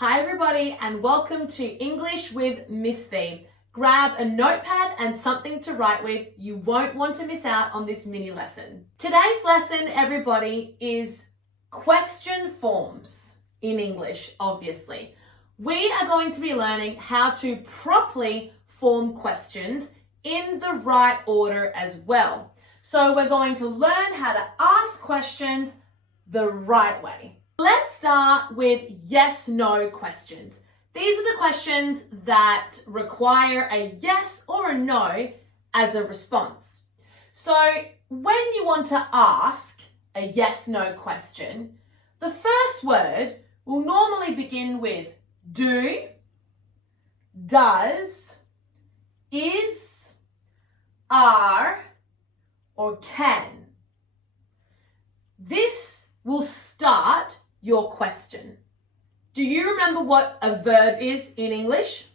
Hi everybody and welcome to English with Miss V. Grab a notepad and something to write with. You won't want to miss out on this mini lesson. Today's lesson, everybody, is question forms in English, obviously. We are going to be learning how to properly form questions in the right order as well. So we're going to learn how to ask questions the right way. Let's start with yes-no questions. These are the questions that require a yes or a no as a response. So when you want to ask a yes-no question, the first word will normally begin with do, does, is, are, or can. This will start your question. Do you remember what a verb is in English?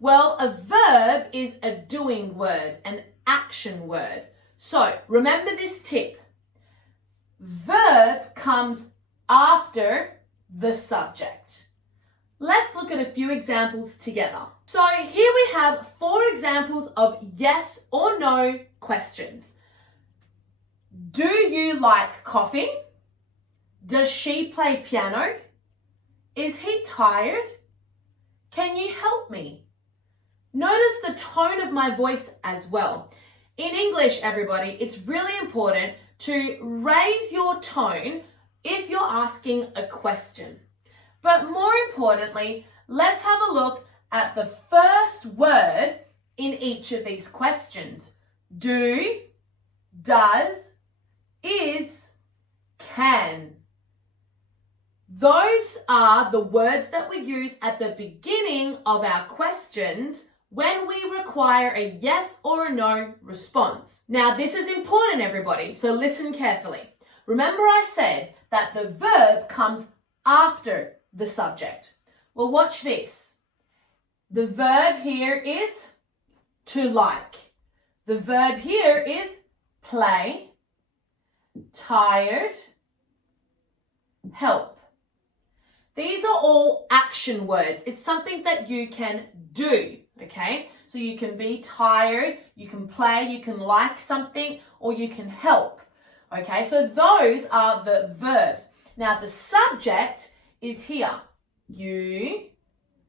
Well, a verb is a doing word, an action word. So remember this tip. Verb comes after the subject. Let's look at a few examples together. So here we have 4 examples of yes or no questions. Do you like coffee? Does she play piano? Is he tired? Can you help me? Notice the tone of my voice as well. In English, everybody, it's really important to raise your tone if you're asking a question. But more importantly, let's have a look at the first word in each of these questions. Do, does, is, can. Those are the words that we use at the beginning of our questions when we require a yes or a no response. Now, this is important, everybody, so listen carefully. Remember I said that the verb comes after the subject. Well, watch this. The verb here is to like. The verb here is play, tired, help. These are all action words. It's something that you can do, okay? So you can be tired, you can play, you can like something, or you can help, okay? So those are the verbs. Now the subject is here. You,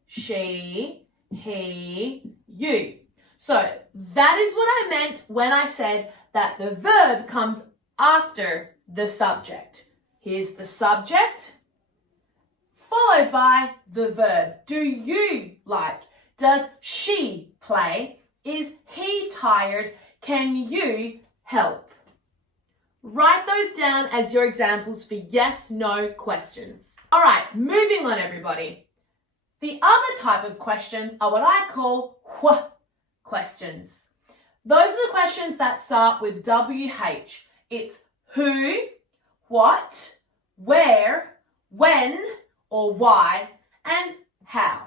she, he, you. So that is what I meant when I said that the verb comes after the subject. Here's the subject, followed by the verb. Do you like? Does she play? Is he tired? Can you help? Write those down as your examples for yes/no questions. All right, moving on, everybody. The other type of questions are what I call wh questions. Those are the questions that start with WH. It's who, what, where, when, or why, and how.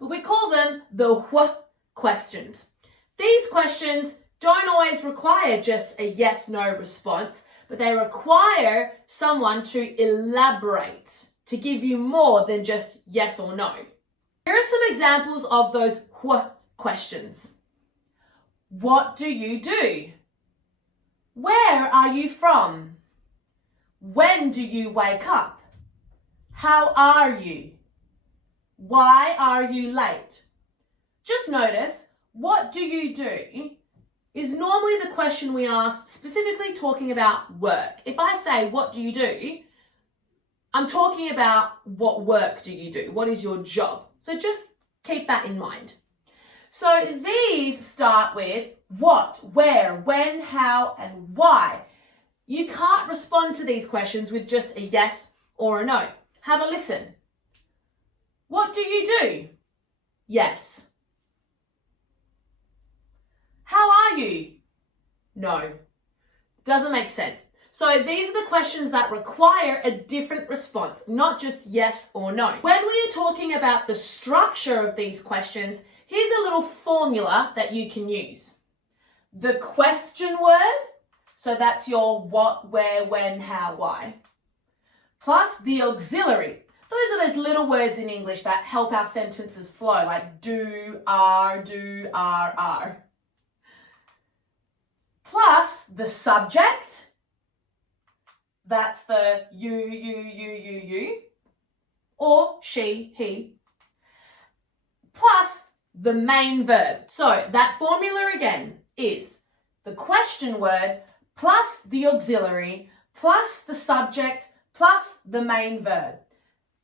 But we call them the wh questions. These questions don't always require just a yes/no response, but they require someone to elaborate, to give you more than just yes or no. Here are some examples of those wh questions. What do you do? Where are you from? When do you wake up? How are you? Why are you late? Just notice, what do you do is normally the question we ask specifically talking about work. If I say, what do you do? I'm talking about what work do you do? What is your job? So just keep that in mind. So these start with what, where, when, how, and why. You can't respond to these questions with just a yes or a no. Have a listen. What do you do? Yes. How are you? No. Doesn't make sense. So these are the questions that require a different response, not just yes or no. When we are talking about the structure of these questions, here's a little formula that you can use. The question word, so that's your what, where, when, how, why, plus the auxiliary. Those are those little words in English that help our sentences flow, like do, are, are. Plus the subject, that's the you, or she, he. Plus the main verb. So that formula again is the question word plus the auxiliary plus the subject plus the main verb.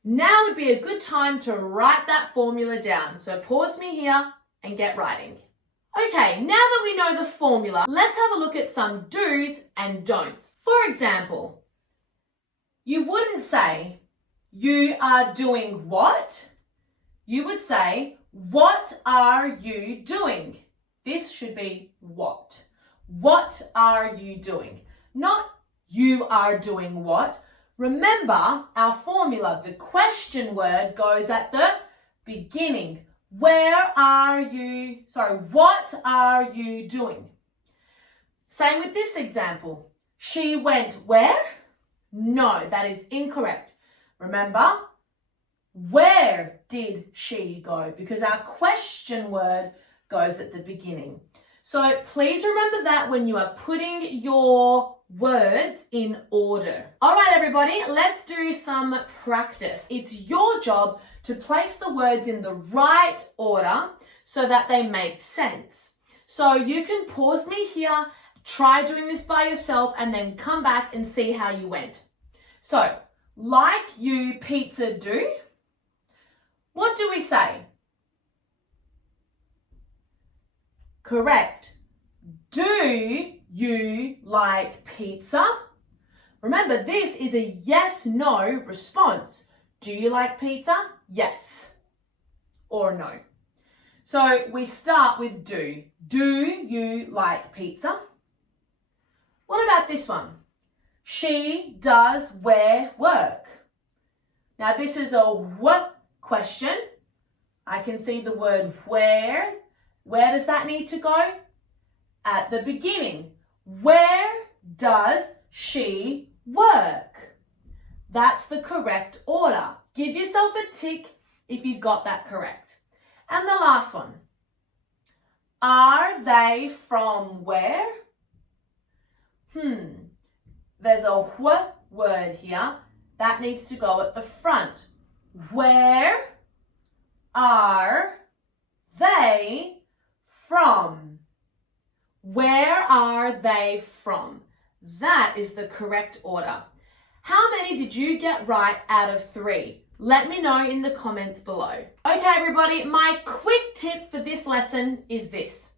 Now would be a good time to write that formula down. So pause me here and get writing. Okay, now that we know the formula, let's have a look at some do's and don'ts. For example, you wouldn't say, you are doing what? You would say, what are you doing? This should be what. What are you doing? Not you are doing what. Remember our formula, the question word goes at the beginning. What are you doing? Same with this example. She went where? No, that is incorrect. Remember, where did she go? Because our question word goes at the beginning. So please remember that when you are putting your words in order. All right, everybody, let's do some practice. It's your job to place the words in the right order so that they make sense. So you can pause me here, try doing this by yourself, and then come back and see how you went. So, like you, pizza do. What do we say? Correct. Do you like pizza? Remember, this is a yes-no response. Do you like pizza? Yes or no. So we start with do. Do you like pizza? What about this one? She does where work. Now this is a what question. I can see the word where. Where does that need to go? At the beginning. Where does she work? That's the correct order. Give yourself a tick if you got that correct. And the last one. Are they from where? There's a wh word here. That needs to go at the front. Where are they from? Where are they from? That is the correct order. How many did you get right out of 3? Let me know in the comments below. Okay, everybody, my quick tip for this lesson is this.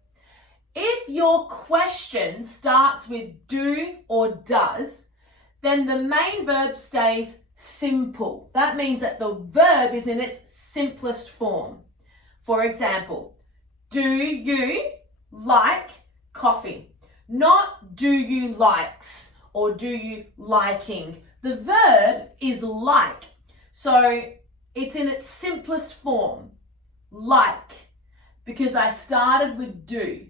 If your question starts with do or does, then the main verb stays simple. That means that the verb is in its simplest form. For example, do you like coffee? Not do you likes or do you liking. The verb is like. So it's in its simplest form, like, because I started with do.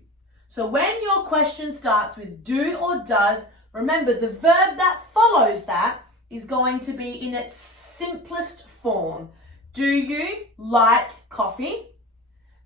So when your question starts with do or does, remember the verb that follows that is going to be in its simplest form. Do you like coffee?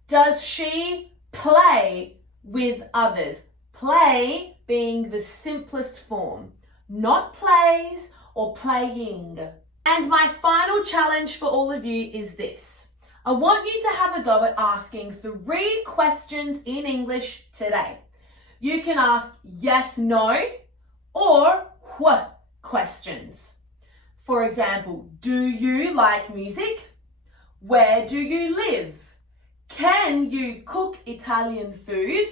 Does she play with others? Play being the simplest form, not plays or playing. And my final challenge for all of you is this. I want you to have a go at asking 3 questions in English today. You can ask yes, no, or what questions. For example, do you like music? Where do you live? Can you cook Italian food?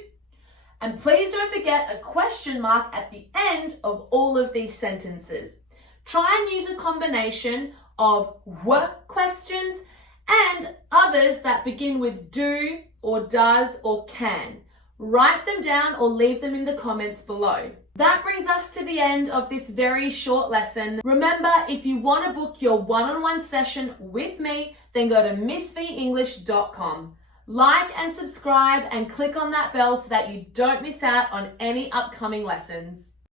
And please don't forget a question mark at the end of all of these sentences. Try and use a combination of what questions and others that begin with do or does or can. Write them down or leave them in the comments below. That brings us to the end of this very short lesson. Remember, if you want to book your one-on-one session with me, then go to missvenglish.com. Like and subscribe and click on that bell so that you don't miss out on any upcoming lessons.